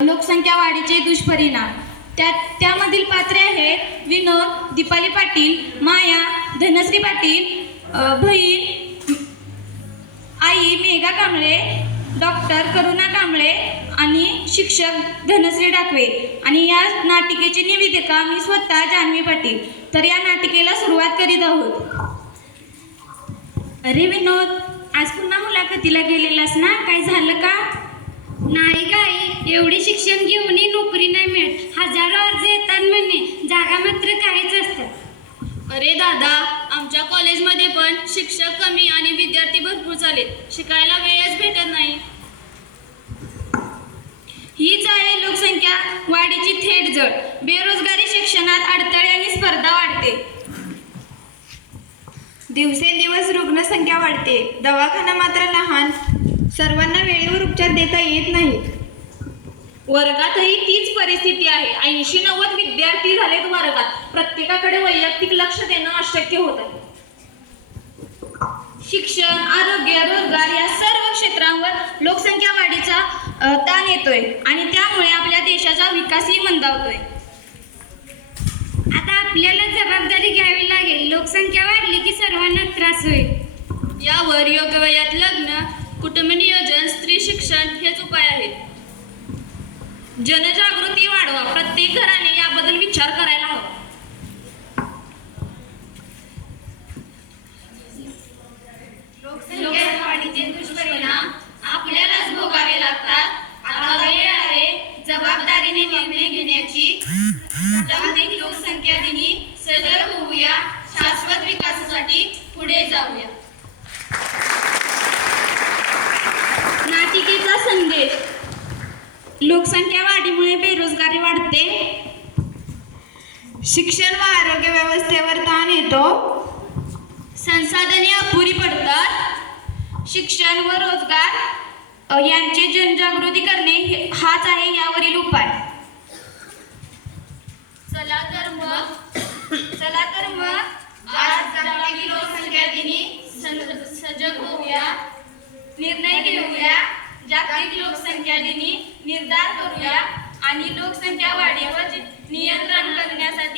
लोकसंख्या वाढीचे दुष्परिणाम. त्यात त्यामधील पात्रे आहेत विनोद दीपाली पाटील माया धनश्री पाटील बहीण आई मेघा कांबळे डॉक्टर करुणा कांबळे आणि शिक्षक धनश्री डाकवे. आणि या नाटिकेची निवेदिका मी स्वतः जान्हवी पाटील. तर या नाटिकेला सुरुवात करीत आहोत. अरे विनोद आज पुन्हा मुलाखतीला गेलेलास ना? काय झालं का? नाही काय एवढे शिक्षण घेऊनही नोकरी नाही मिळत. हजारो अर्ज येतात म्हणे. जागा मात्र काहीच असतात. अरे दादा आमच्या कॉलेजमध्ये पण शिक्षक कमी आणि विद्यार्थी भरपूर चालेत शिकायला वेळच भेटत नाही. हीच आहे लोकसंख्या वाढीची थेट जड. बेरोजगारी शिक्षणात अडथळे आणि स्पर्धा वाढते. दिवसेंदिवस रुग्णसंख्या वाढते. दवाखाना मात्र लहान. सर्वांना वेळेवर उपचार देता येत नाही. वर्गातही तीच परिस्थिती आहे. ऐंशी नव्वद विद्यार्थी झालेत वर्गात. प्रत्येकाकडे वैयक्तिक लक्ष देणं अशक्य होत आहे. शिक्षण आरोग्य रोजगार या सर्व क्षेत्रांवर लोकसंख्या वाढीचा ताण येतोय आणि त्यामुळे आपल्या देशाचा विकासही मंदावतोय. आता आपल्याला जबाबदारी घ्यावी लागेल. लोकसंख्या वाढली की सर्वांना त्रास होईल. यावर योग्य वयात लग्न कुटुंब नियोजन स्त्री शिक्षण हेच उपाय जनजागृती वाढवा. प्रत्येक घराने याबद्दल विचार करायला हवा. लोकसंख्या वाढीचे शिक्षण व आरोग्य व्यवस्थेवर ताण येतो. संसाधने अपुरी पडतात. शिक्षण व रोजगार यांचे जनजागृती करणे हाच आहे यावरील उपाय. चला तर मग चला तर मग आज लोकसंख्या दिनी सजग होऊया. निर्णय घेऊया. जागतिक लोकसंख्या दिनी निर्धार करूया. आणि लोकसंख्या वाढीवर नियंत्रण करण्यासाठी